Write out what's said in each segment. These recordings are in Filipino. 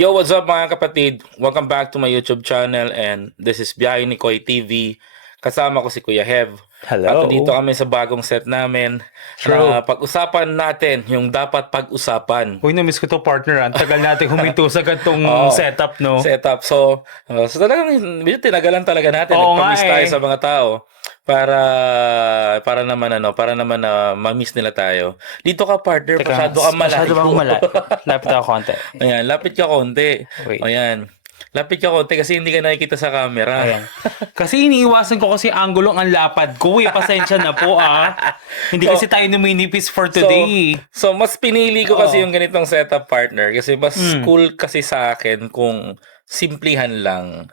Yo, what's up mga kapatid? Welcome back to my YouTube channel and this is Biyahe ni Koy TV. Kasama ko si Kuya Hev. At Hello. dito kami sa bagong set namin True. na pag-usapan natin yung dapat pag-usapan. Uy, na-miss ko to partner. Ang tagal natin huminto sa gantong Oo, setup, no? setup. So talagang medyo tinagalan talaga natin. Oo nga Nagpa-miss tayo eh. sa mga tao para naman na ma-miss nila tayo. Dito ka partner, Teka, masyado ka malayo. masyado bang malayo? Lapit ako konti. Ayan, lapit ka konti. Wait. Ayan. Lapit ka konti kasi hindi ka nakikita sa camera. Ayan. Kasi iniiwasan ko kasi anggulong ang lapad ko. Pasensya na po Hindi kasi tayo numinipis for today. So mas pinili ko kasi Oo. yung ganitong setup partner kasi mas cool kasi sa akin kung simplihan lang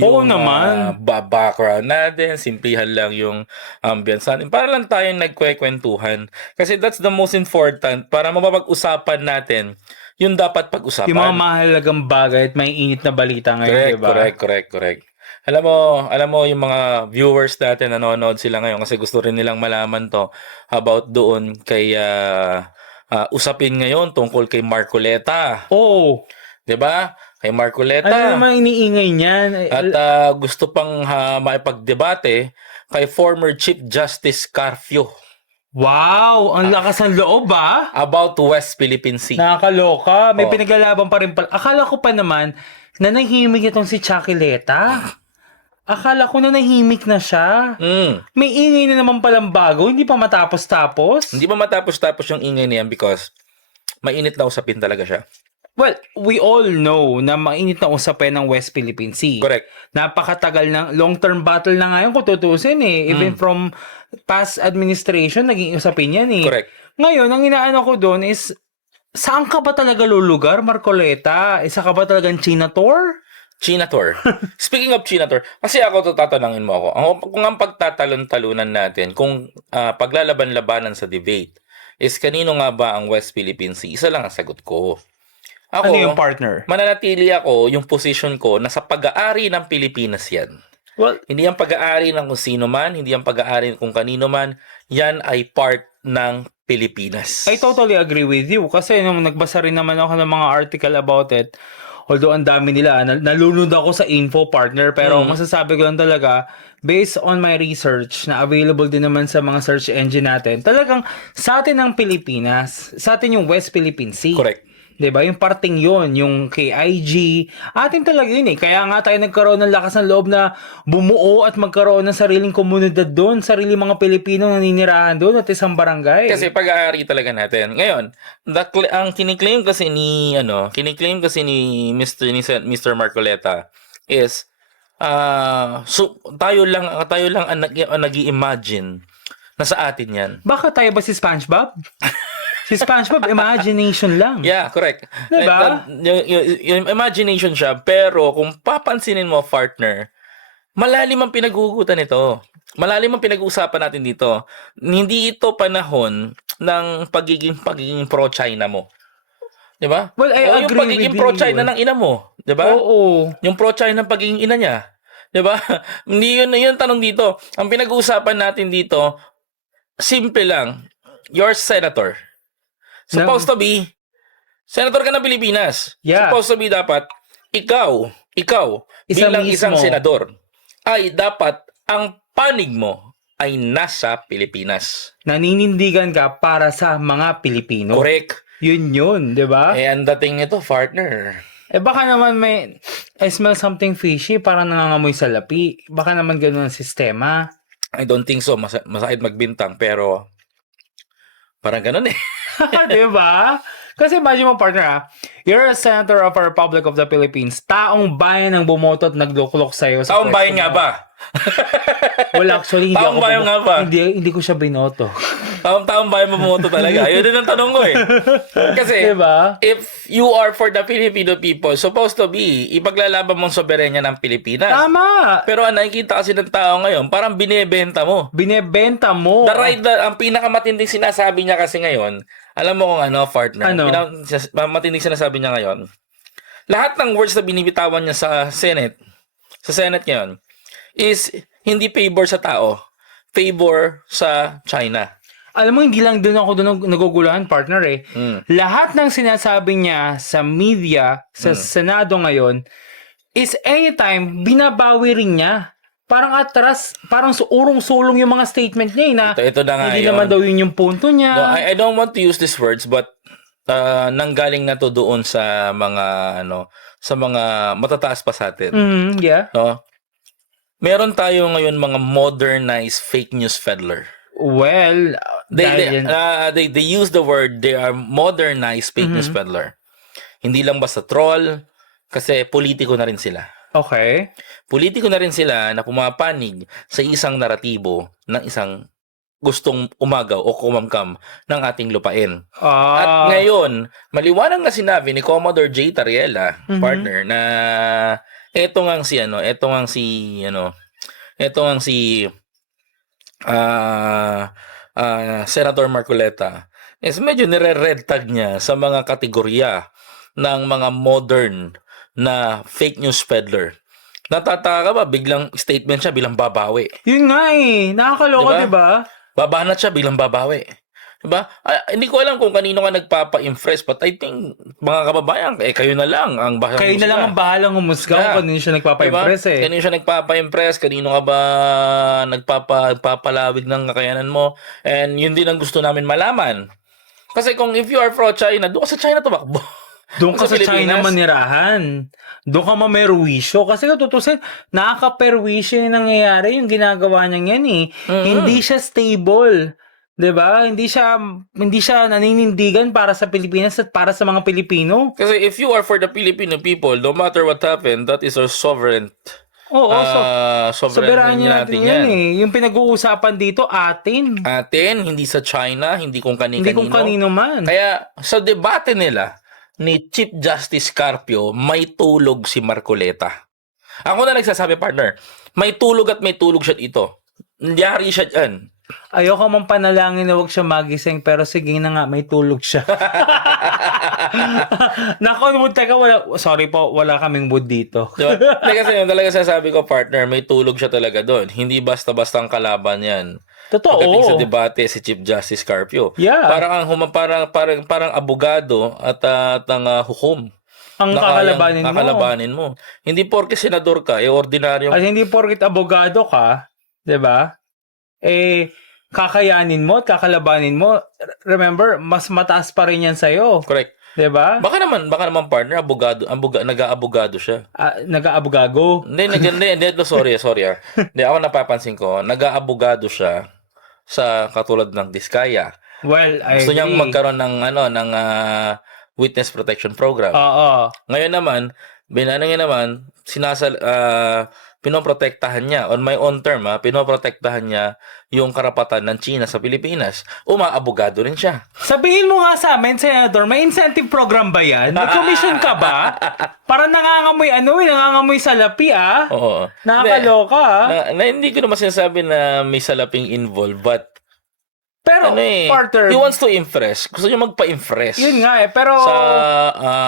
Oo yung naman. background natin, simplihan lang yung ambience natin. Para lang tayong nagkwekwentuhan. Kasi that's the most important para mapapag-usapan natin yung dapat pag-usapan. Yung mga mahalagang bagay at may init na balita ngayon, Correct. Alam mo yung mga viewers natin nanonood sila ngayon kasi gusto rin nilang malaman to about doon kay usapin ngayon tungkol kay Marcoleta. Oo. 'Di ba? Kay Ano Marcoleta. naman iniingay niyan? At gusto pang maipagdebate kay former Chief Justice Carpio Wow! Ang lakas ng loob about West Philippine Sea. Nakakaloka. May Oh. pinaglalaban pa rin pala. Akala ko pa naman na nahimik itong si Chaquileta. Akala ko na nahimik na siya. May ingay na naman palang bago. Hindi pa matapos-tapos. Hindi ba matapos-tapos yung ingay niyan because mainit na usapin talaga siya. Well, we all know na mainit na usapin ng West Philippine Sea. Correct. Napakatagal ng long-term battle na ngayon kung tutusin Even from past administration, naging usapin yan Correct. Ngayon, ang inaano ko doon is, saan ka ba talaga lulugar, Marcoleta? Isa ka ba talagang Chinator? Chinator. Speaking of Chinator, kasi ako tatanungin mo ako. Kung ang pagtatalon-talunan natin, kung paglalaban-labanan sa debate, is kanino nga ba ang West Philippine Sea? Isa lang ang sagot ko. Ako, Ano yung partner? mananatili ako yung position ko na sa pag-aari ng Pilipinas yan. Well, Hindi ang pag-aari ng kung sino man, hindi ang pag-aari ng kung kanino man, yan ay part ng Pilipinas. I totally agree with you. Kasi nung nagbasa rin naman ako ng mga article about it, although ang dami nila, nalunod ako sa info partner, pero masasabi ko lang talaga, based on my research na available din naman sa mga search engine natin, talagang sa atin ang Pilipinas, sa atin yung West Philippine Sea. Correct. 'Di ba? Yung parting yon, yung KIG, atin talaga yun Kaya nga tayo nagkaroon ng lakas ng loob na bumuo at magkaroon ng sariling komunidad doon, sariling mga Pilipino na naninirahan doon at isang barangay. Kasi pag-aari talaga natin. Ngayon, ang kiniklaim kasi ni Mr. Marcoleta is so tayo lang ang nag-i-imagine na sa atin 'yan. Baka tayo ba si SpongeBob? Si SpongeBob, imagination lang. Yeah, correct. Diba? Yung imagination siya, pero kung papansinin mo, partner, malalim ang pinag-uugutan nito. Malalim ang pinag-uusapan natin dito. Hindi ito panahon ng pagiging pro-China mo. 'Di ba? Well, I O yung agree pagiging with pro-China you. ng ina mo, 'di ba? Oo. Yung pro-China ng pagiging ina niya. 'Di ba? Hindi yun tanong dito. Ang pinag-uusapan natin dito, simple lang. You're senator. Supposed to be, senator ka ng Pilipinas. Yeah. Supposed to be dapat, ikaw Isa bilang mismo. isang senador, ay dapat ang panig mo ay nasa Pilipinas. Naninindigan ka para sa mga Pilipino. Correct. Yun, di ba? Eh, ang dating nito, partner. Baka naman I smell something fishy, parang nangangamoy sa lapi. Baka naman ganun ang sistema. I don't think so. Masakit magbintang, pero parang ganun eh. Di ba? Kasi imagine mo, partner, you're a senator of our Republic of the Philippines. Taong bayan ang bumoto at nagluklok sa'yo. Taong bayan nga ba? Well, actually, Taong bayan nga ba? Hindi ko siya binoto. Taong bayan mamoto talaga. Ayun din ang tanong ko eh. Kasi, Diba? if you are for the Filipino people, supposed to be, ipaglalaban mong soberenya ng Pilipinas. Tama! Pero ang nakikita kasi ng tao ngayon, parang binebenta mo. Binebenta mo. Ang pinakamatinding sinasabi niya kasi ngayon, alam mo kung ano, partner? Ano? Matinding sinasabi niya ngayon. Lahat ng words na binibitawan niya sa Senate ngayon, is hindi favor sa tao, favor sa China. alam mo, hindi lang doon ako doon naguguluhan, partner eh. Mm. Lahat ng sinasabi niya sa media, sa Senado ngayon, is anytime, binabawi rin niya. Parang atras, parang urong-sulong yung mga statement niya eh, na Ito na nga hindi yun. naman daw yun yung punto niya. No, I don't want to use these words, but nanggaling na to doon sa mga sa mga matataas pa sa atin. Yeah. No? Meron tayo ngayon mga modernized fake news peddler. Well, They use the word, they are modernized fake news peddler. Hindi lang basta troll, kasi politiko na rin sila. Okay. Politiko na rin sila na pumapanig sa isang naratibo ng isang gustong umagaw o kumamkam ng ating lupain. At ngayon, maliwanag na sinabi ni Commodore J. Tariela, partner, na eto ngang si Senator Marcoleta is medyo nire-red tag niya sa mga kategorya ng mga modern na fake news peddler. Natataka ba biglang statement siya bilang babawi? Yun nga eh. Nakakaloka, diba? Babanat siya bilang babawi. Diba? Hindi ko alam kung kanino ka nagpapa-impress, but I think mga kababayan, kayo na lang ang bahalang kayo na lang ang bahalang humusga kung kanino siya nagpapa-impress eh. Kanino siya nagpapa-impress, kanino ka ba nagpapalawig ng kakayanan mo, and yun din ang gusto namin malaman. Kasi kung if you are pro-China, doon ka sa China tumakbo. Doon ka sa China manirahan. Doon ka mamerwisyo. Kasi kung tutusin, nakaka-perwisyo yung nangyayari yung ginagawa niya yan eh. Hindi siya stable. 'Di ba? Hindi siya naninindigan para sa Pilipinas at para sa mga Pilipino. Kasi if you are for the Filipino people, no matter what happened, that is our sovereign. Oo, sovereign natin yan eh. Yung pinag-uusapan dito, atin, hindi sa China, hindi kung kanino. Hindi kung kanino man. Kaya sa debate nila ni Chief Justice Carpio, may tulog si Marcoleta. Ako na nagsasabi, partner, may tulog at may tulog siya dito. Nangyari siya dyan. Ayoko mang panalangin na huwag siya magising, pero sige na nga, may tulog siya. Naku, teka, sorry po, wala kaming wood dito. Diba? Kasi yung talaga sasabi ko, partner, may tulog siya talaga doon. Hindi basta-basta ang kalaban yan. Totoo. Pagdating sa debate si Chief Justice Carpio. Yeah. Parang abogado at ang hukom. Ang kakalabanin mo. Hindi porke senador ka, ordinaryo. At hindi porket abogado ka, 'di ba? Kakayanin mo at kakalabanin mo. Remember, mas mataas pa rin yan sa'yo. Correct. 'Di ba? Baka naman partner, nag-aabogado siya. Nag-aabogago. Hindi, sorry. Hindi, ako napapansin ko, nag-aabogado siya sa katulad ng Diskaya. Well, I Gusto agree. niyang magkaroon ng witness protection program. Oo. Ngayon naman, pinoprotektahan niya, on my own term, pinoprotektahan niya yung karapatan ng China sa Pilipinas. Umaabogado rin siya. Sabihin mo nga sa amin, Senator, may incentive program ba yan? May commission ka ba? Para nangangamoy salapi Oo. Nakakaloka Hindi ko naman sinasabi na may salaping involved, but pero, partner, he wants to impress. Gusto niya magpa-impress. Yun nga pero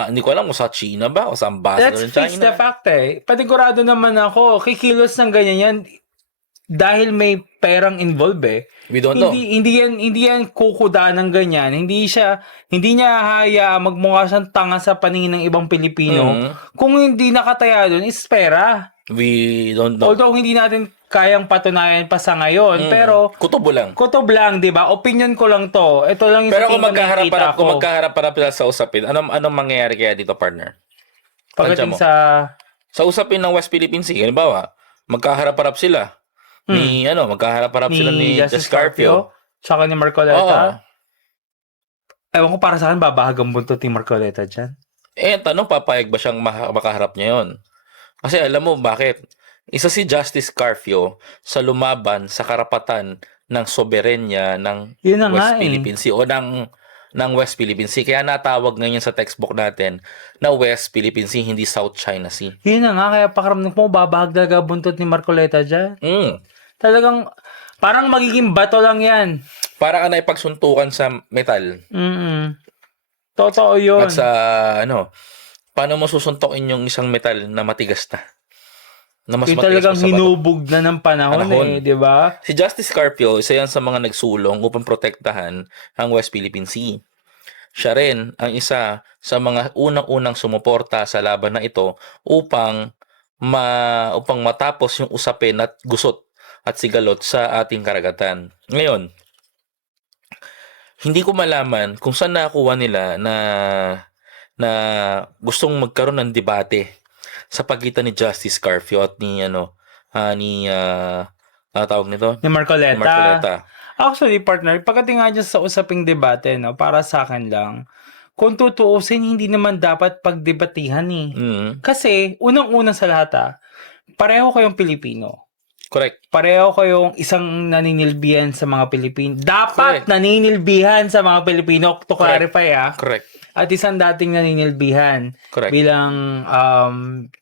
hindi ko alam kung sa China ba o sa ambassador ng China. Let's face the fact Panigurado naman ako, kikilos ng ganyan yan dahil may perang involved We don't know. Hindi yan kukuda ng ganyan. Hindi niya haya magmukha siyang tanga sa paningin ng ibang Pilipino. Kung hindi nakataya doon, is pera. We don't know. Although hindi natin kayang patunayan pa sa ngayon, pero kutob lang, 'di ba? Opinion ko lang 'to. Ito lang yung pero kung magkaharap-harap sa usapin, anong mangyayari kaya dito, partner? Pagdating sa usapin ng West Philippine Sea, halimbawa, magkaharap-harap sila. Magkaharap-harap sila ni Justice Carpio. Tsaka ni Marcoleta. Ewan ko, para sa akin, babahag ang buntot ni Marcoleta dyan. Tanong, papayag ba siyang makaharap niya yun? Kasi alam mo bakit? Isa si Justice Carpio sa lumaban sa karapatan ng soberenya ng West Philippine Sea o ng West Philippine Sea. Kaya natawag ngayon sa textbook natin na West Philippine Sea, hindi South China Sea. Yun na nga, kaya pakaramdam mo, babahag talaga buntot ni Marcoleta dyan. Talagang, parang magiging bato lang yan. Para ka na ipagsuntukan sa metal. Totoo yun. At sa, paano mo susuntokin yung isang metal na matigas na? Na mas Yung matigas talagang pa sa bato. hinubog na ng panahon Panahon. di ba? Si Justice Carpio, isa yan sa mga nagsulong upang protektahan ang West Philippine Sea. Siya rin ang isa sa mga unang-unang sumuporta sa laban na ito upang matapos yung usapin at gusot at sigalot sa ating karagatan. Ngayon, hindi ko malaman kung saan nakuha nila na gustong magkaroon ng debate sa pagitan ni Justice Carpio at tawag nito? Ni Marcoleta. Ni Marcoleta. Actually, partner, pagdating nga dyan sa usaping debate, no, para sa akin lang, kung tutuusin, hindi naman dapat pagdebatihan eh. Mm, Kasi, unang-una sa lahat pareho kayong Pilipino. correct. Pareho kayong isang naninilbihan sa mga Pilipino. Dapat Correct. naninilbihan sa mga Pilipino, to Correct. clarify Correct. At isang dating naninilbihan Correct. bilang,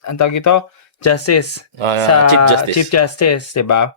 ang tawag ito, Justice. Chief Justice. Chief Justice, di ba?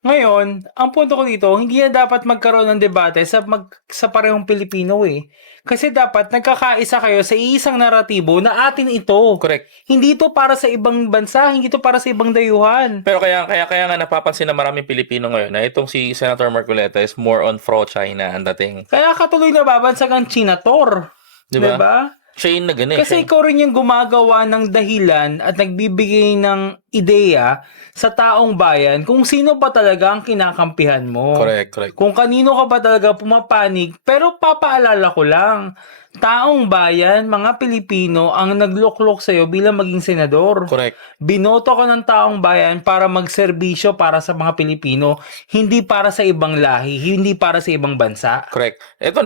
Ngayon, ang punto ko dito, hindi na dapat magkaroon ng debate sa parehong Pilipino eh. Kasi dapat nagkakaisa kayo sa isang naratibo na atin ito. Correct. Hindi ito para sa ibang bansa, hindi ito para sa ibang dayuhan. Pero kaya nga napapansin na maraming Pilipino ngayon na itong si Senator Marcoleta is more on pro-China ang dating. Kaya katuloy na babansag ang Chinator. Diba? Diba? Siya yung nagano Kasi ikaw rin yung gumagawa ng dahilan at nagbibigay ng ideya sa taong bayan kung sino ba talaga ang kinakampihan mo. Correct. Kung kanino ka ba talaga pumapanig. Pero papaalala ko lang, taong bayan, mga Pilipino ang nagluklok sa'yo bilang maging senador. Correct. Binoto ka ng taong bayan para magserbisyo para sa mga Pilipino, hindi para sa ibang lahi, hindi para sa ibang bansa. Correct. Ito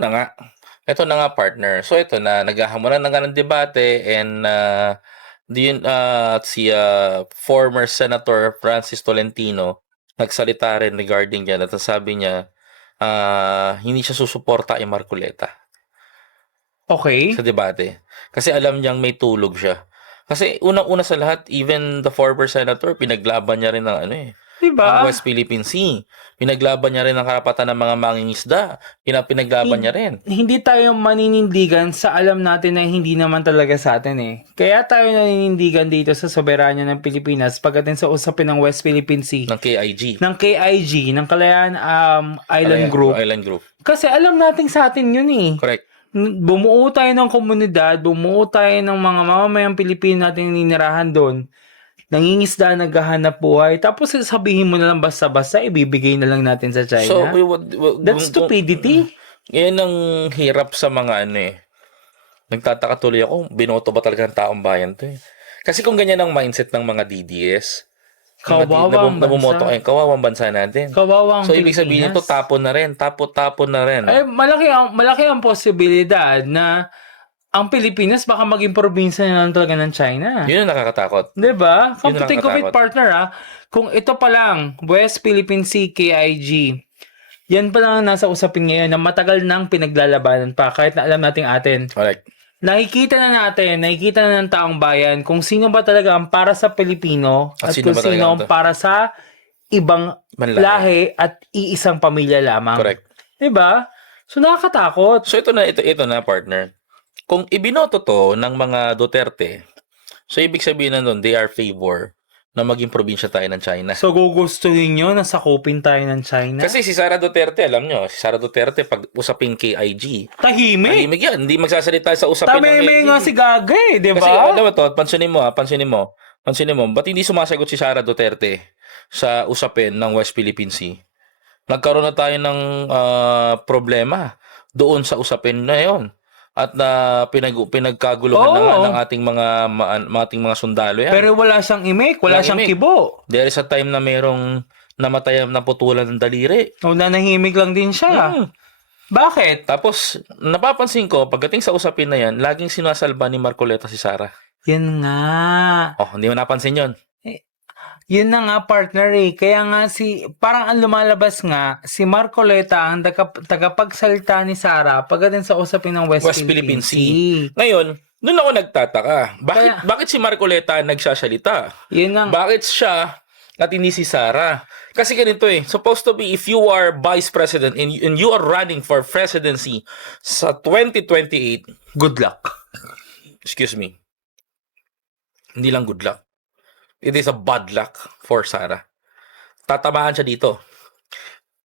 na nga partner. So ito na naghahamunan na nga ng debate and si former Senator Francis Tolentino nagsalita rin regarding yan at sabi niya hindi siya susuporta kay Marcoleta Okay? sa debate. Kasi alam niyang may tulog siya. Kasi unang-una sa lahat, even the former senator, pinaglaban niya rin ng Diba? ang West Philippine Sea. Pinaglaban niya rin ang karapatan ng mga mangingisda. Pinaglaban niya rin. Hindi tayo maninindigan sa alam natin na hindi naman talaga sa atin eh. Kaya tayo naninindigan dito sa soberanya ng Pilipinas pagdating sa usapin ng West Philippine Sea. Ng KIG. Ng KIG, ng Kalayaan Island Group. Island Group. Kasi alam natin sa atin yun eh. Correct. Bumuo tayo ng komunidad, bumuo tayo ng mga mamamayang Pilipino natin ninirahan doon. Nangingisda, naghahanap buhay, tapos sabihin mo na lang basta-basta, ibibigay na lang natin sa China. So, That's stupidity. Yan ang hirap sa mga Nagtataka tuloy ako, binoto ba talaga ng taong bayan to eh. Kasi kung ganyan ang mindset ng mga DDS, Kawawang nabumoto bansa. kayo, kawawang bansa natin. Kawawang So, ibig sabihin Pilipinas. ito, tapon na rin. Tapon na rin. Ay, malaki ang posibilidad na ang Pilipinas baka maging probinsya na lang talaga ng China. Yun ang nakakatakot. Diba? Come to Yun ang think of it, nakakatakot. partner kung ito pa lang, West Philippine Sea, KIG, yan pa lang ang nasa usapin ngayon na matagal nang pinaglalabanan pa kahit na alam nating atin. Correct. Nakikita na ng taong bayan kung sino ba talaga ang para sa Pilipino at sino kung ba talaga sino ang ang para sa ibang Manlahi. lahi at iisang pamilya lamang. Correct. Diba? So nakakatakot. So ito na partner. Kung ibinoto to ng mga Duterte, so ibig sabihin na nun, they are favor na maging probinsya tayo ng China. So gugustuhin nyo na sakupin tayo ng China? Kasi si Sara Duterte, alam nyo, si Sara Duterte pag usapin KIG, tahimik. tahimik yan, hindi magsasalita sa usapin ng Tamay KIG. nga si Gaga di ba? Kasi alam mo to, pansinin mo, ba't hindi sumasagot si Sara Duterte sa usapin ng West Philippine Sea? Nagkaroon na tayo ng problema doon sa usapin na yon. At pinagkaguluhan na nga ng ating mga sundalo yan. Pero wala siyang imik, wala Walang siyang imik. kibo. There is a time na merong namatay na putulan ng daliri. O nanahimik lang din siya. Mm. Bakit? Tapos, napapansin ko, pagdating sa usapin na yan, laging sinasalba ni Marcoleta si Sara. Yan nga. Oh, hindi mo napansin yon. Yun na nga partner Kaya nga parang ang lumalabas nga, si Marcoleta ang tagapagsalita ni Sara pagdating sa usapin ng West Philippine Sea. Ngayon, doon ako nagtataka. Bakit si Marcoleta nagsasalita? Yun nga. Bakit siya at hindi si Sara? Kasi ganito supposed to be if you are vice president and you are running for presidency sa 2028, Good luck. excuse me, hindi lang good luck. it is a bad luck for Sara. Tatamaan siya dito.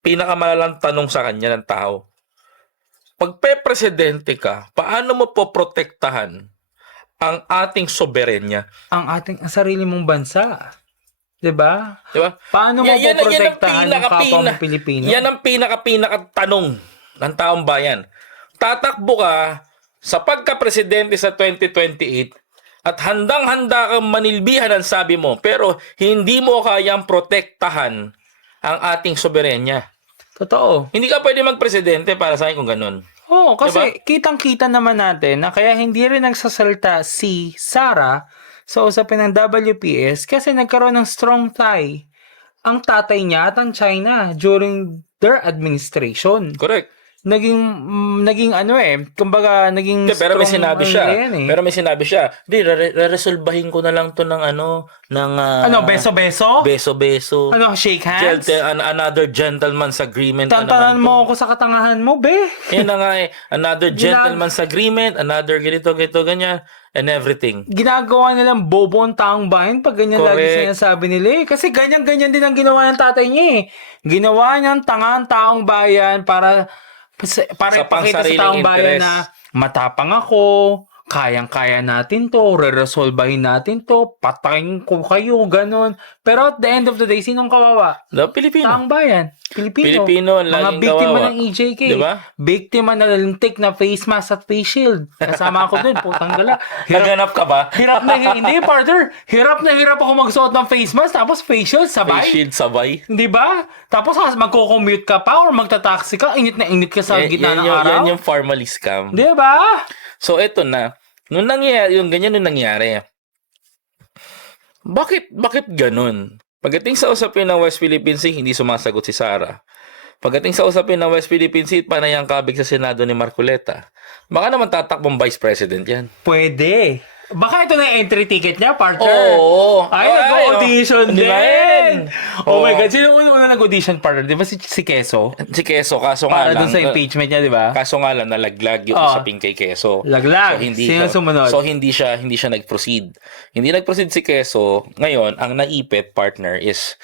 Pinakamalalang tanong sa kanya ng tao, pag pe-presidente ka, paano mo poprotektahan ang ating soberenya? Ang sarili mong bansa. 'Di ba? Di ba? Paano mo poprotektahan yung kapwa mo Pilipino? Yan ang pinaka tanong ng taong bayan. Tatakbo ka sa pagka-presidente sa 2028 at handang-handa kang manilbihan ang sabi mo, pero hindi mo kayang protektahan ang ating soberenya. Totoo. Hindi ka pwede magpresidente para sa akin kung ganun. Oo, kasi Diba? kitang-kita naman natin na kaya hindi rin nagsasalita si Sara sa usapin ng WPS kasi nagkaroon ng strong tie ang tatay niya at ang China during their administration. Correct. Naging kumbaga naging Pero may sinabi siya. yan eh. Pero may sinabi siya, di, resolbahin ko na lang to ng beso-beso? Beso-beso. Shake hands? Another gentleman's agreement. Tantanan mo ako sa katangahan mo, be. Yan na nga eh. Another gentleman's agreement, another ganito, ganyan, and everything. Ginagawa nilang bobo ang taong bayan pag ganyan lagi Correct. sinasabi nila eh. Kasi ganyan-ganyan din ang ginawa ng tatay niya eh. Ginawa niyang tanga ang taong bayan para Sa ipakita sa pangsariling taong bayan interes. na matapang ako, kayang-kaya natin to, re-resolbahin natin to, patayin ko kayo, ganun. Pero at the end of the day, sinong kawawa? The Pilipino. Taong bayan. Pilipino. Pilipino, Mga laging biktima kawawa. ng EJK. Diba? Biktima na lintik na face mask at face shield. Kasama ako dun, putang gala. Naghanap ka ba? Hindi, partner. Hirap na hirap ako magsuot ng face mask tapos facial sabay. Face shield sabay. Di ba? Tapos magko-commute ka pa or magta-taxi ka, init na init ka sa gitna ng araw. Yan yung formally scam. Di ba? So, eto na. Nung nangyari, yung ganyan nung nangyari, bakit ganun? Pagdating sa usapin ng West Philippine Sea, hindi sumasagot si Sara. Pagdating sa usapin ng West Philippine Sea, panayang kabig sa Senado ni Marcoleta. Baka naman tatakbong Vice President yan. Pwede. Baka ito na yung entry ticket niya, partner. Oo. Ay, nag-audition Di ba din. yan? Oh my Oo. God. Sino una nag-audition, partner? Di ba si Quezzo? Si Quezzo, kaso nga Para lang. dun sa impeachment niya, di ba? Kaso nga lang, nalaglag yung Oo. usapin kay Quezzo. Laglag. Sino sumunod? So, hindi siya nag-proceed. Hindi nag-proceed si Quezzo. Ngayon, ang naipit partner is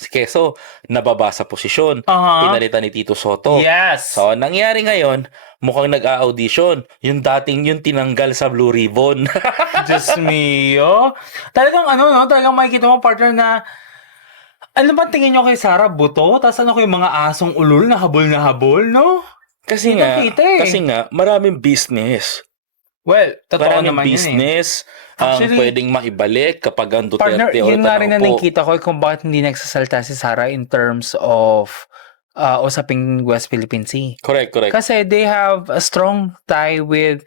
si Quezzo, nababa sa posisyon. Pinalitan ni Tito Soto. Yes. So, nangyari ngayon, mukhang nag-a-audition. Yung tinanggal sa Blue Ribbon. Diyos mio. Talagang talagang makikita mo, partner, na ano ba tingin nyo kay Sara? Buto? Tapos ko yung mga asong ulol na habol, no? Kasi nga, maraming business. Well, totoo Maraming naman business yun ang pwedeng maibalik kapag ang Duterte Partner, yun nga rin na nakaupo. nakikita ko kung bakit hindi nagsasalta si Sara in terms of usaping West Philippine Sea. Correct. Kasi they have a strong tie with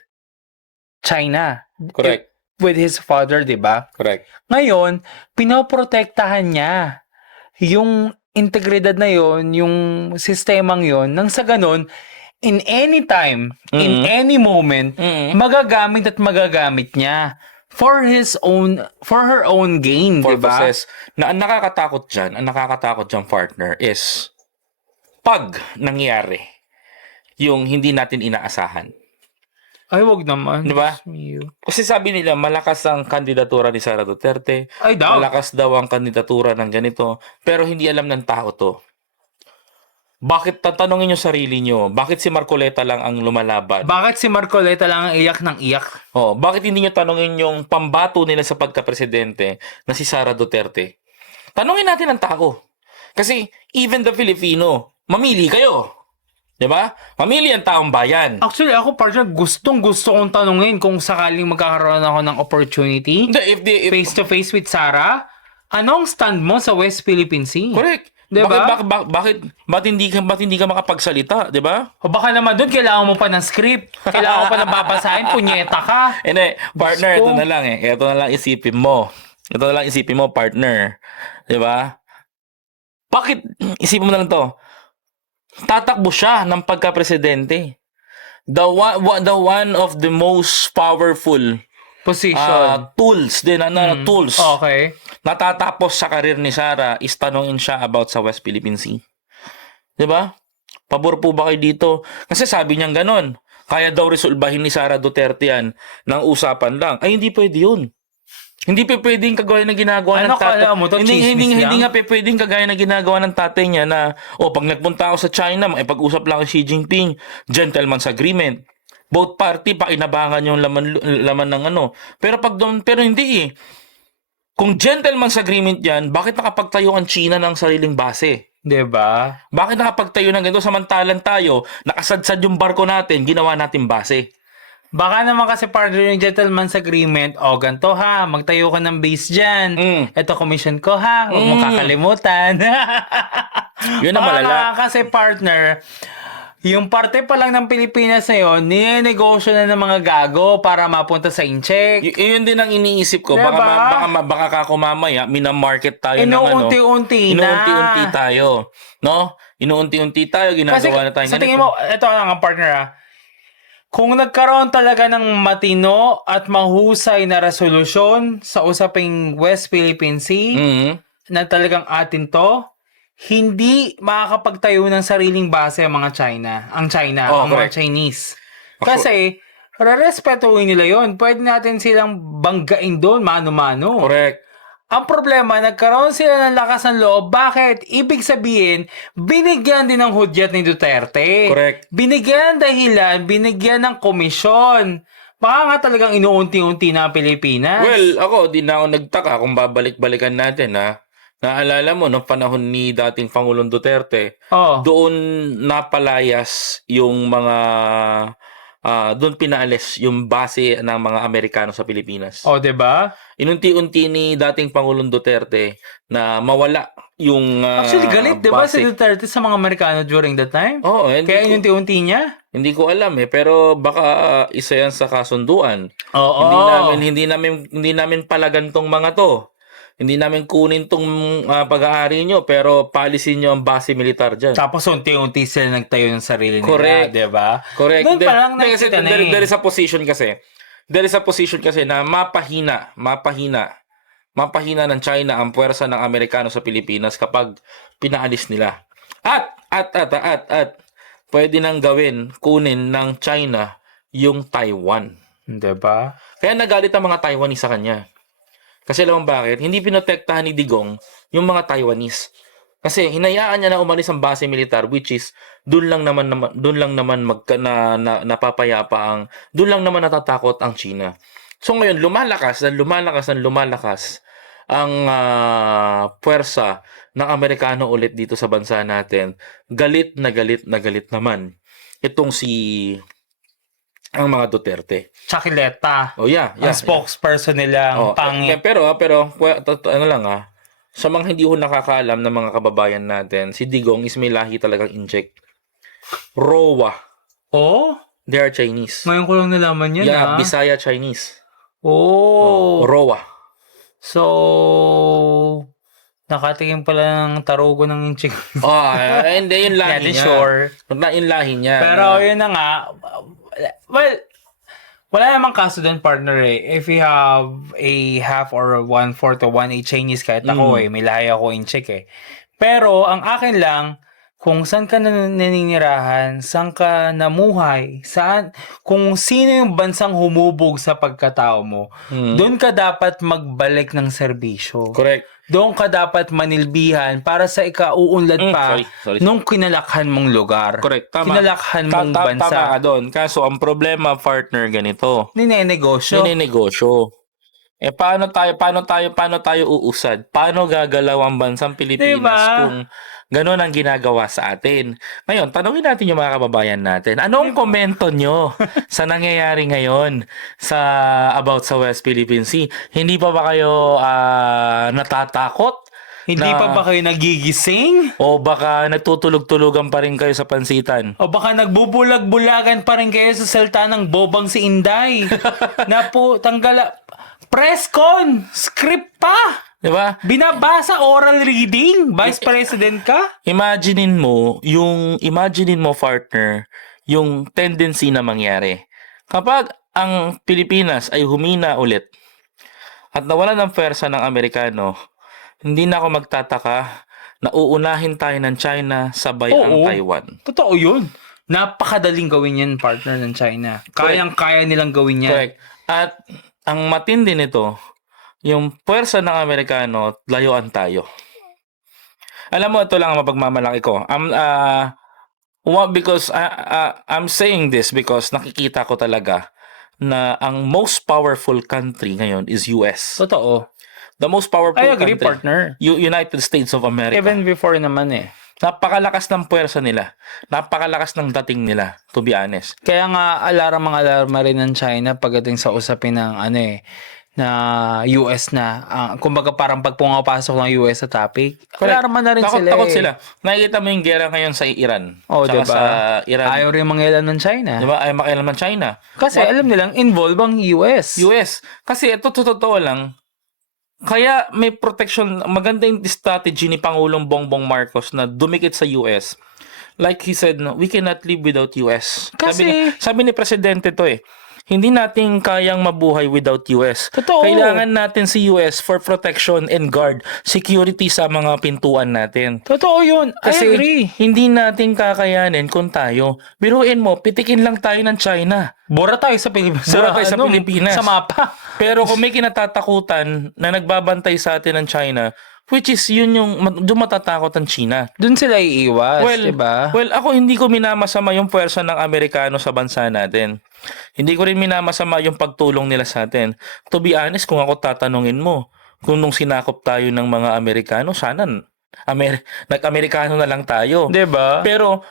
China. Correct. With his father, di ba? Correct. Ngayon, pinoprotektahan niya yung integridad na yon, yung sistemang yon, nang sa ganun, in any time, in any moment, magagamit niya for her own gain, di ba? Purposes. Ang nakakatakot dyan, partner, is pag nangyari yung hindi natin inaasahan. Ay, wag naman. Di ba? Diyos mio. Kasi sabi nila, malakas ang kandidatura ni Sara Duterte. Ay, daw. Malakas daw ang kandidatura ng ganito. Pero hindi alam ng tao to. Bakit tatanungin nyo sarili nyo? Bakit si Marcoleta lang ang lumalaban? Bakit si Marcoleta lang ang iyak ng iyak? Bakit hindi nyo tanungin yung pambato nila sa pagka-presidente na si Sara Duterte? Tanungin natin ang tao. Kasi even the Filipino, mamili kayo. Diba? Mamili ang taong bayan. Actually, ako partner, gustong-gusto kong tanungin kung sakaling magkakaroon ako ng opportunity face-to-face with Sara, anong stand mo sa West Philippine Sea? Correct. Diba? Ba't hindi ka makapagsalita, 'di ba? O baka naman doon, kailangan mo pa ng script. Kailangan mo pa ng babasahin, punyeta ka. Partner, Gusto. ito na lang eh. Ito na lang isipin mo. Partner. 'Di ba? Bakit isipin mo na lang 'to? Tatakbo siya ng pagka-presidente. The one of the most powerful Position. tools din tools. Okay. Natatapos sa karir ni Sara is tanungin siya about sa West Philippine Sea. 'Di ba? Pabor po ba kayo dito? Kasi sabi niya ganon. kaya daw resolbahin ni Sara Duterte yan ng usapan lang. Ay, hindi pwede yun. Hindi pa pwedeng kagaya ng ginagawa Ano ng tatay. kala mo to, chismis Hindi lang? nga pwedeng kagaya ng ginagawa ng tatay niya na, pag nagpunta ako sa China, makipag-usap lang kay Xi Jinping, gentleman's agreement. Both party pakinabangan yung laman ng ano. Pero hindi eh. Kung gentleman's agreement yan, bakit nakapagtayo ang China ng sariling base? 'Di ba? Bakit nakapagtayo ng ganito samantalang tayo, nakasadsad yung barko natin, ginawa natin base? Baka naman kasi partner yung gentleman's agreement, ganito ha, magtayo ka ng base dyan. Mm. Ito commission ko ha, huwag mong kakalimutan. Yun ang Baka malala. nga kasi partner, yung parte pa lang ng Pilipinas na yun, ninegosyo na ng mga gago para mapunta sa incheck. Yun din ang iniisip ko. Diba? Baka kako mamaya, minamarket tayo ng ano. Inuunti-unti na. Inuunti-unti tayo. No? Inuunti-unti tayo, ginagawa na tayo sa tingin mo, ito lang ang partner ha, kung nagkaroon talaga ng matino at mahusay na resolusyon sa usaping West Philippine Sea, Mhm. na talagang atin to, hindi makakapagtayo ng sariling base ang mga China, ang mga correct. Chinese. Kasi, rerespetuhin nila yon. Pwede natin silang banggain doon, mano-mano. Correct. Ang problema, nagkaroon sila ng lakas ng loob. Bakit? Ibig sabihin, binigyan din ng hudyat ni Duterte. Correct. Binigyan dahilan, binigyan ng komisyon. Baka nga talagang inuunti-unti na ang Pilipinas. Well, ako, di na ako nagtaka kung babalik-balikan natin, ha. Naalala mo, noong panahon ni dating Pangulong Duterte, doon napalayas yung mga, doon pinaalis yung base ng mga Amerikano sa Pilipinas. Diba? Inunti-unti ni dating Pangulong Duterte na mawala yung Actually, galit, diba, base. si Duterte sa mga Amerikano during that time? Oo, Kaya inunti-unti niya? hindi ko alam pero baka isa yan sa kasunduan. Oo. Hindi namin palagantong mga to. Hindi namin kunin tong pag-aari nyo pero policy nyo ang base militar dyan. Tapos unti-unti sila nagtayo ng sarili nila, Correct. diba? Correct. Doon pa lang Kasi nakikita na there is a position kasi. There is a position kasi na mapahina ng China ang puwersa ng Amerikano sa Pilipinas kapag pinaalis nila. At pwede nang kunin ng China yung Taiwan. Diba? Kaya nagalit ang mga Taiwanese sa kanya. Kasi alam mo bakit? Hindi pinotektahan ni Digong yung mga Taiwanese. Kasi hinayaan niya na umalis ang base militar which is doon lang naman napapayapa doon lang naman natatakot ang China. So ngayon lumalakas ang puwersa ng Amerikano ulit dito sa bansa natin. Galit naman itong ang mga Duterte. Chakileta. Ang spokesperson nila, ang pangit. Pero ano lang sa mga hindi ho nakakaalam ng mga kababayan natin, si Digong is may lahi talagang inject. Rowa. They are Chinese. Ngayon ko lang nalaman yan, Yeah, Bisaya Chinese. Rowa. Rowa. So, nakatikim pala ng tarugo ng inchik. Hindi yung lahi niya. Sure. Yung lahi niya. Pero yun na nga, well, wala namang kaso doon, partner eh. If you have a half or 1/4 or 1/8 Chinese, kahit ako may lahi ako incheck eh. Pero ang akin lang, kung saan ka naninirahan, saan ka namuhay, kung sino yung bansang humubog sa pagkatao mo, doon ka dapat magbalik ng serbisyo. Correct. Doon ka dapat manilbihan para sa ikauunlad pa sorry. nung kinalakhan mong lugar. Correct. Tama. Kinalakhan mong bansa. Tama ka doon. Kaso ang problema, partner, ganito. Ninenegosyo. Paano tayo uusad? Paano gagalaw ang bansang Pilipinas kung gano'n ang ginagawa sa atin? Ngayon, tanungin natin yung mga kababayan natin. Anong komento nyo sa nangyayari ngayon about sa West Philippine Sea? Hindi pa ba kayo natatakot? Hindi pa ba kayo nagigising? O baka nagtutulog-tulugan pa rin kayo sa pansitan? O baka nagbubulag-bulagan pa rin kayo sa salta ng bobang si Inday? Na po, press con! Script pa! Diba? Binabasa oral reading? Vice President ka? Imaginin mo, partner, yung tendency na mangyari. Kapag ang Pilipinas ay humina ulit at nawalan ng pwersa ng Amerikano, hindi na ako magtataka na uunahin tayo ng China sabay ang Taiwan. Totoo yun. Napakadaling gawin yan, partner ng China. Kayang-kaya nilang gawin yan. Correct. At ang matindi nito, yung puwersa ng Amerikano, layuan tayo. Alam mo, ito lang ang mapagmamalaki ko. Because I'm saying this because nakikita ko talaga na ang most powerful country ngayon is US. Totoo. The most powerful I agree, country, partner. United States of America. Even before naman eh. Napakalakas ng puwersa nila. Napakalakas ng dating nila, to be honest. Kaya nga alarma rin ng China pagdating sa usapin ng na US na. Kumbaga parang pag pumapasok ng US sa topic, alarma na rin sila. Takot sila. Nakikita mo yung gera ngayon sa Iran. Oh, Tsaka diba? sa Iran. Ayaw rin mangilan ng China. Diba? Ayaw makialam ng China. Kasi alam nilang involved ang US. Kasi ito totoo lang. Kaya may protection, maganda yung strategy ni Pangulong Bongbong Marcos na dumikit sa US. Like he said, no, we cannot live without US. Kasi sabi ni Presidente to hindi natin kayang mabuhay without US. Totoo. Kailangan natin si US for protection and guard, security sa mga pintuan natin. Totoo yun. Kasi I agree. hindi natin kakayanin kung tayo. Biruin mo, pitikin lang tayo ng China. Bora tayo sa Pilipinas. Pilipinas. Sa mapa. Pero kung may kinatatakutan na nagbabantay sa atin ng China, which is yun yung matatakot ang China. Doon sila iiwas, diba? Well, ako hindi ko minamasama yung puwersa ng Amerikano sa bansa natin. Hindi ko rin minamasama yung pagtulong nila sa atin. To be honest, kung ako tatanungin mo, kung nung sinakop tayo ng mga Amerikano, sana nag-Amerikano na lang tayo. Diba? Pero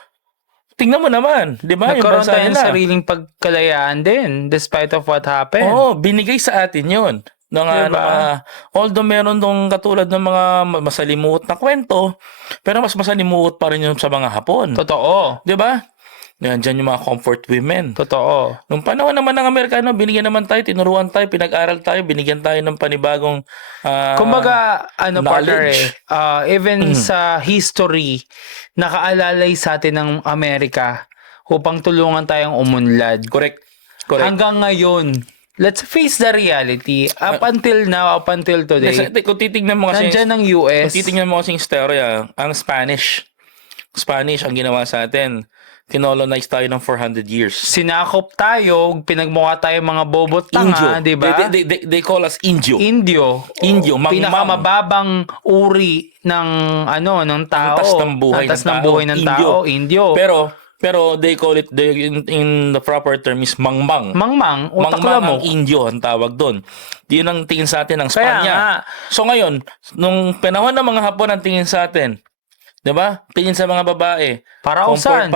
tingnan mo naman, 'di ba? Yung Nagkaroon bansa tayo ng nila. sariling pagkalayaan din despite of what happened. Oo, binigay sa atin 'yon. Diba? Although meron dong katulad ng mga masalimuot na kwento, pero mas masalimuot pa rin yung sa mga Hapon. Totoo. 'Di ba? Diyan yung mga comfort women. Totoo. Nung panahon naman ng Amerikano, binigyan naman tayo, tinuruan tayo, pinag-aral tayo, binigyan tayo ng panibagong kumbaga, partner knowledge. even sa history, nakaalalay sa atin ng Amerika upang tulungan tayong umunlad. Correct. Hanggang ngayon, let's face the reality. Up until now, up until today, Kung titignan mo kasi, nandyan ang US. kung titignan mo kasi yung istorya, ang Spanish ang ginawa sa atin. Kinolonize tayo ng 400 years. Sinakop tayo, pinagmukha tayo mga bobot tanga, di ba? They call us Indio. Indio, Mangmang. pinakamababang uri ng ng tao. Antas ng buhay ng tao. Indio. Pero they call it in the proper term is mangmang. Mangmang, utak Mangmang mo. ang Indio ang tawag doon. Yun ang tingin sa atin ng Kaya Spanya. nga. So ngayon, nung panahon ng mga Hapon ang tingin sa atin, 'di ba? Tingin sa mga babae, Parausan.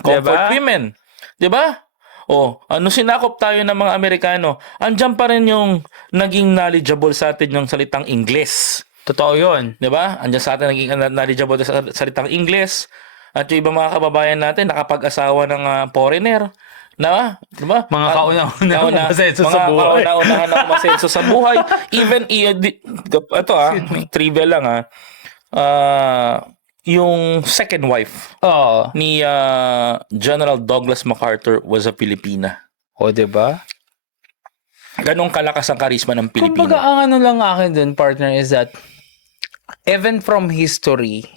comfort women, 'di ba? Sinakop tayo ng mga Amerikano, andyan pa rin yung naging knowledgeable sa atin yung salitang Ingles. Totoo 'yon. 'Di ba? Andyan sa atin naging knowledgeable sa salitang Ingles. At yung ibang mga kababayan natin nakapag-asawa ng foreigner. Na, 'di ba? Mga kauna-una umasenso sa buhay. Mga kauna-una na umasenso sa buhay. Even ito trivia lang yung second wife Oo. ni General Douglas MacArthur was a Filipina. O, 'di ba? Ganong kalakas ang karisma ng Pilipino. Kumbaga, ang lang akin dun, partner, is that even from history,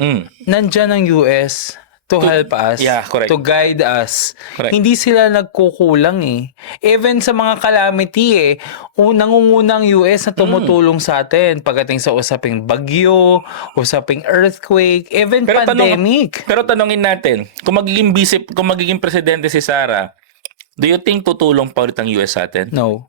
nandyan ang US to help us, yeah, correct. to guide us. Correct. Hindi sila nagkukulang Even sa mga calamity nangungunang US na tumutulong sa atin pagdating sa usaping bagyo, usaping earthquake, even pandemic. Pero tanongin natin, kung magiging presidente si Sara, do you think tutulong pa ulit ang US sa atin? No.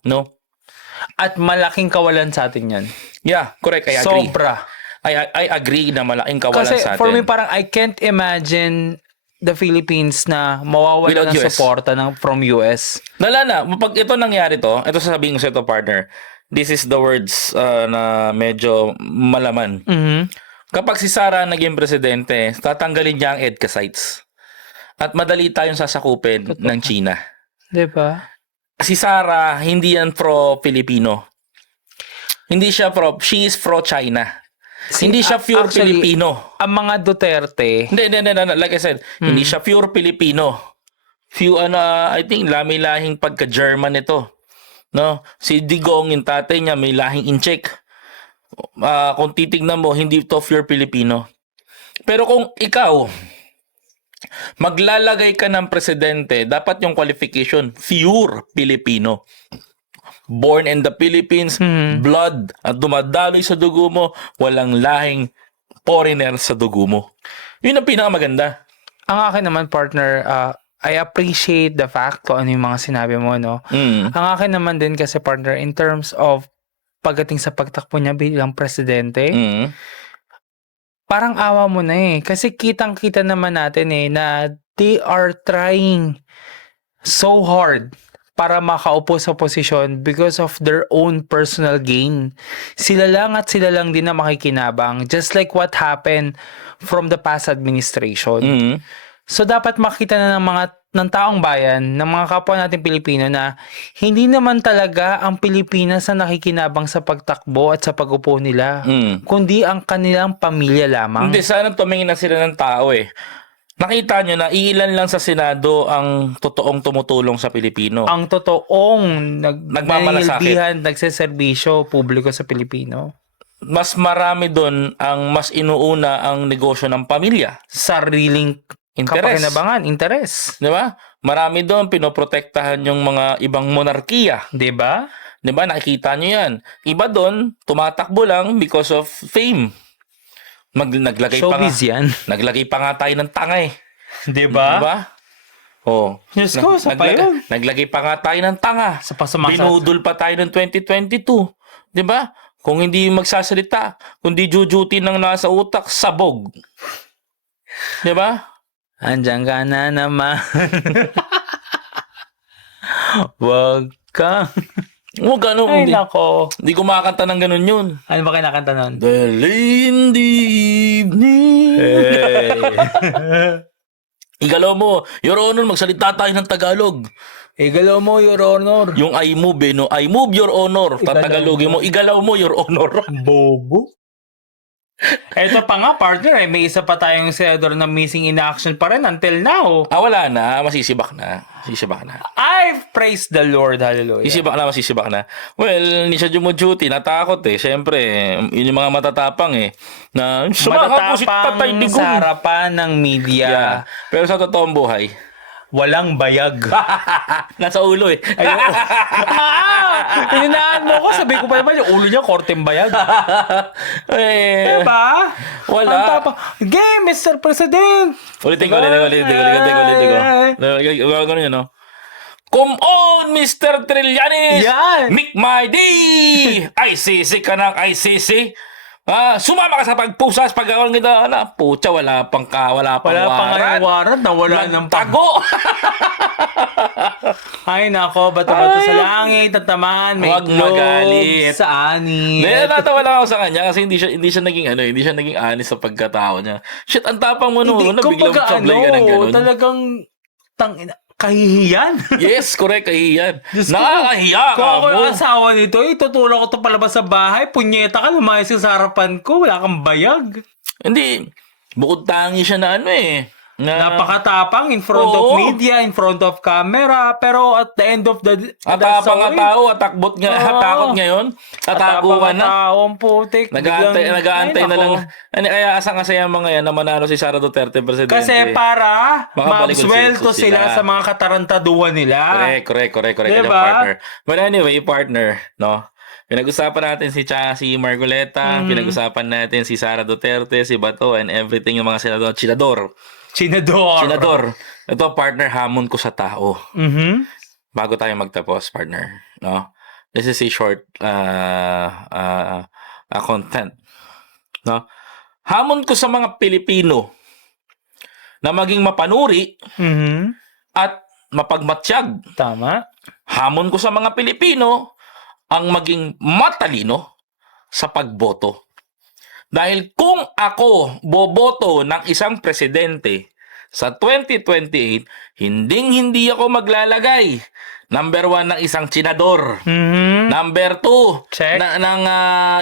At malaking kawalan sa atin yan. Yeah, correct. I agree. Sobra. I agree na malaking kawalan Kasi sa atin. for me, parang I can't imagine the Philippines na mawawala Without ng US. suporta from US. Nalala, pag ito nangyari ito sasabihin ko sa ito, partner, this is the words na medyo malaman. Mhm. Kapag si Sara naging presidente, tatanggalin niya ang EDCA sites. At madali tayong sasakupin ng China. 'Di ba? Si Sara, hindi yan pro-Filipino. She is pro-China. Hindi siya pure actually, Filipino. Ang mga Duterte, Hindi. Like I said, hindi siya pure Filipino. I think lahing pagka-German ito. No? Si Digong, yung tatay niya, may lahing Incheck. Kung titignan mo, hindi to pure Filipino. Pero kung ikaw, maglalagay ka ng presidente, dapat yung qualification, pure Filipino. Born in the Philippines, blood, at dumadaloy sa dugo mo, walang lahing foreigner sa dugo mo. Yun ang pinakamaganda. Ang akin naman, partner, I appreciate the fact kung ano yung mga sinabi mo, no? Mm. Ang akin naman din kasi, partner, in terms of pagdating sa pagtakbo niya bilang presidente, Mm. parang awa mo na eh. Kasi kitang-kita naman natin eh na they are trying so hard para makaupo sa posisyon because of their own personal gain. Sila lang at sila lang din na makikinabang. Just like what happened from the past administration. Mm. So dapat makita na ng taong bayan, ng mga kapwa natin Pilipino na hindi naman talaga ang Pilipinas na nakikinabang sa pagtakbo at sa pag-upo nila, Mm. kundi ang kanilang pamilya lamang. Hindi, sana tumingin na sila ng tao eh. Nakita nyo na ilan lang sa Senado ang totoong tumutulong sa Pilipino. Ang totoong Nagmamalasakit. nanilbihan, nagseserbisyo publiko sa Pilipino. Mas marami doon ang mas inuuna ang negosyo ng pamilya. Sariling Interes. kapakinabangan, interes. Di ba? Marami doon pinoprotektahan yung mga ibang monarkiya. 'Di ba? Di ba? Nakikita nyo yan. Iba doon, tumatakbo lang because of fame. Naglagay pa nga. Showbiz yan. Naglagay pa nga tayo ng tanga eh. 'Di Di ba? ba? Oh. Diyos ko, sa pa yun. Naglagay pa nga tayo ng tanga. Sa pasama Binudol pa tayo ng 2022. Di ba? Kung hindi magsasalita, kundi jujutin ng nasa utak, sabog. Di ba? Andiyan ka na naman. Wag ka. Huwag ano, Ay, hindi. nako. Hindi kumakanta ng ganun yun. Ano ba kinakanta nun? Well, in the evening. Igalaw mo. Your Honor, magsalita tayo ng Tagalog. Igalaw mo, Your Honor. Yung I move, no? I move, Your Honor. Tatagalogin mo. Igalaw mo, Your Honor. Bobo. Eto pa nga, partner, may isa pa tayong senador na missing in action pa rin until now. Wala na. Masisibak na. Masisibak na. I praise the Lord, hallelujah. Masisibak na. Well, hindi siya duty. Natakot eh. Siyempre, yun yung mga matatapang eh. Na, sumaka po si Tatay Matatapang Digong. sa harapan ng media. Yeah. Pero sa totoong buhay, Walang bayag. nasa ulo eh. Ayoko. Ininaan mo ko, sabi ko pa naman yung ulo niya, korteng bayag. eh, Diba? Wala. Ang tapang, game, Mr. President! Ulitin ko. Gano'n yun, no? Come on, Mr. Trillanes! Yan! Make my day! ICC ka ng ICC! Sumama ka sa pagpusas pagkakaroon kita pucha, wala pang Wala pa nga yung warrant, nawala ng tago. Ay nako, bato-bato sa langit, tatamaan, may Huwag itlog magalit. sa ani. Natatawa lang ako sa kanya kasi hindi siya naging honest sa pagkatao niya. Shit, ang tapang mo noon, biglang kumbaga sablay ka ng ganun. talagang kahihiyan. Yes, correct, kahiyan. Diyos ko. Nakakahiya Kung ka ako mo. yung asawa nito, itutulong ko ito palabas sa bahay, punyeta ka, lumayas ka sa harapan ko, wala kang bayag. Hindi, bukod tangi siya na Napakatapang in front of Oo. media, in front of camera, pero at the end of the Atapang story, tao, atakbot nga, Oo. takot ngayon. Tatago ka na. taong putik. Nag-aantay Ay, na lang. nako. Kaya asang-asaya mga yan na manalo si Sara Duterte presidente. Kasi para Makabalik magswelto ulit sila. sila sa mga katarantaduan nila. Correct. Diba? Kanyang partner. But anyway, partner, no? Pinag-usapan natin si Margoleta, pinag-usapan natin si Sara Duterte, si Bato, and everything, yung mga senador. Senador. Ito, partner, hamon ko sa tao. Bago tayo magtapos, partner, no? This is a short content, no? Hamon ko sa mga Pilipino na maging mapanuri at mapagmatsyag. Tama. Hamon ko sa mga Pilipino ang maging matalino sa pagboto. Dahil kung ako boboto ng isang presidente sa 2028, hindi ako maglalagay number 1 ng isang senador. Number 2, Check. ng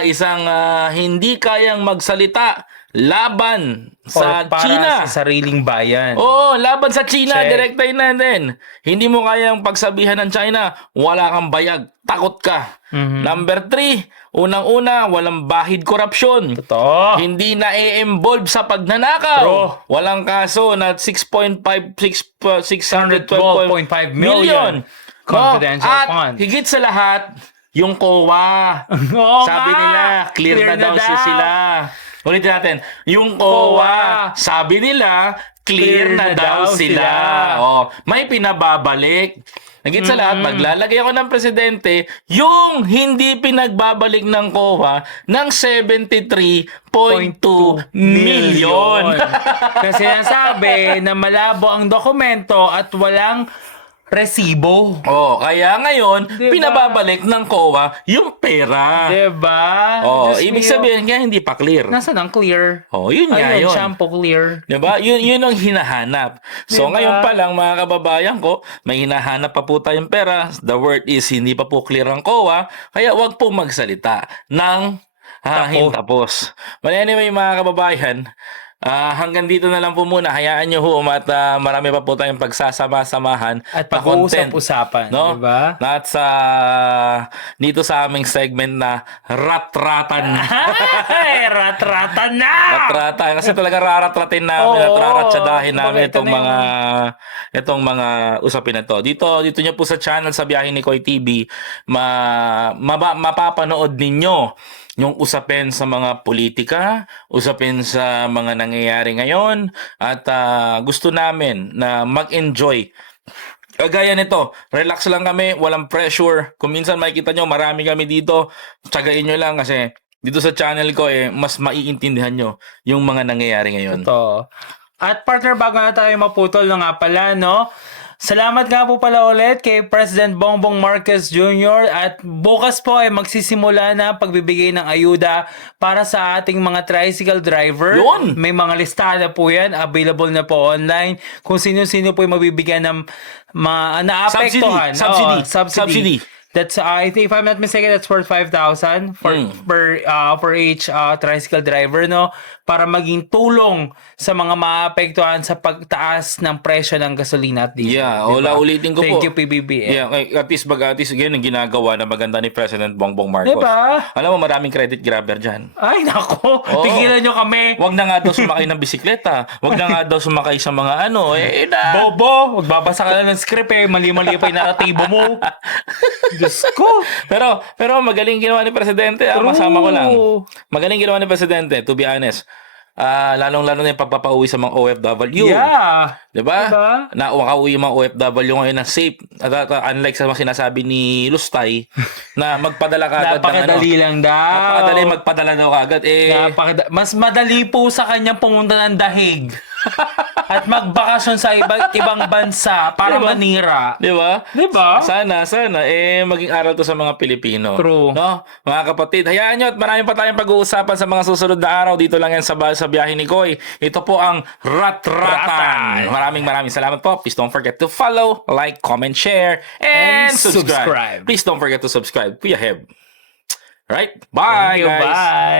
isang hindi kayang magsalita laban sa Or para China. sa sariling bayan. Oo, laban sa China, Check. direktahin natin. Hindi mo kayang pagsabihan ng China, wala kang bayag, takot ka. Number 3, unang-una, walang bahid korupsyon. Totoo. Hindi na i-involve sa pagnanakaw. True. Walang kaso na 612.5 million. Confidential At fund. higit sa lahat, yung COA. Oo Sabi nga. nila, clear na daw sila. Ulitin natin, yung COA, sabi nila, clear na daw sila. Oh, may pinababalik. Higit sa lahat, maglalagay ako ng presidente yung hindi pinagbabalik ng COA ng 73.2 million. Kasi nasabi na malabo ang dokumento at walang resibo. Oh, kaya ngayon, Diba? pinababalik ng COA yung pera. Diba? Oh, Diyos ibig mio. sabihin kaya hindi pa clear. Nasaan ang clear? Oh, yun nga Ayun, yun. shampoo clear. Diba? Yun ang hinahanap. So, Diba? ngayon pa lang, mga kababayan ko, may hinahanap pa po tayong pera. The word is, hindi pa po clear ang COA. Kaya wag po magsalita ng tapos. But anyway, mga kababayan, hanggang dito na lang po muna. Hayaan nyo ho at marami pa po tayong pagsasama-samahan At na content. pag-uusap-usapan. No? Diba? At dito sa aming segment na rat-ratan. Ay, rat-ratan na! Ratrata kasi talaga raratratin namin at Oo. raratsadahin namin Ito na itong mga usapin na to. Dito niyo po sa channel sa Biyahe ni Koy TV mapapanood ninyo yung usapin sa mga politika, usapin sa mga nangyayari ngayon at gusto namin na mag-enjoy. Kagaya nito, relax lang kami, walang pressure. Kung minsan makikita nyo, marami kami dito, tsagain nyo lang kasi dito sa channel ko mas maiintindihan nyo yung mga nangyayari ngayon. Ito. At partner, bago na tayo maputol na nga pala, no? Salamat nga po pala ulit kay President Bongbong Marcos Jr. At bukas po ay magsisimula na pagbibigay ng ayuda para sa ating mga tricycle driver. Yun! May mga listada po yan, available na po online. Kung sino-sino po yung mabibigyan ng naapektuhan. Subsidy. Oo, subsidy. That's I think if I'm not mistaken, that's worth 5,000 for each tricycle driver, no, para maging tulong sa mga maapektuhan sa pagtaas ng presyo ng gasolina at diesel. Yeah, Diba? ulitin ko Thank po. you PBBM. Yeah, at least ganyan ang ginagawa na maganda ni President Bongbong Marcos. Diba? Alam mo, maraming credit grabber dyan. Ay nako, Oo. tigilan nyo kami. Wag na nga daw sumakay ng bisikleta. Wag na nga daw sumakay sa mga Bobo, magbabasa ka lang ng script mali-mali pa yung naratibo mo. Diyos ko. pero magaling ginawa ni Presidente. Masama ko lang. Magaling ginawa ni Presidente, to be honest. Lalong-lalo na yung pagpapauwi sa mga OFW. Yeah. Diba? Diba? Na makauwi yung mga OFW ngayon na safe. At unlike sa mga sinasabi ni Lustay, na magpadala ka agad ng Napakadali lang daw. Napakadali magpadala daw agad. Mas madali po sa kanyang pumunta ng dahig at magbakasyon sa ibang bansa para Diba? manira. Di ba? Diba? Sana maging aral to sa mga Pilipino. True. No? Mga kapatid, hayaan nyo at marami pa tayong pag-uusapan sa mga susunod na araw. Dito lang yan sa Biyahe ni Koy. Ito po ang Rat-Ratan. Maraming salamat po. Please don't forget to follow, like, comment, share, and subscribe. Please don't forget to subscribe. Kuya Heb. Right? Bye, Thank you, guys. bye.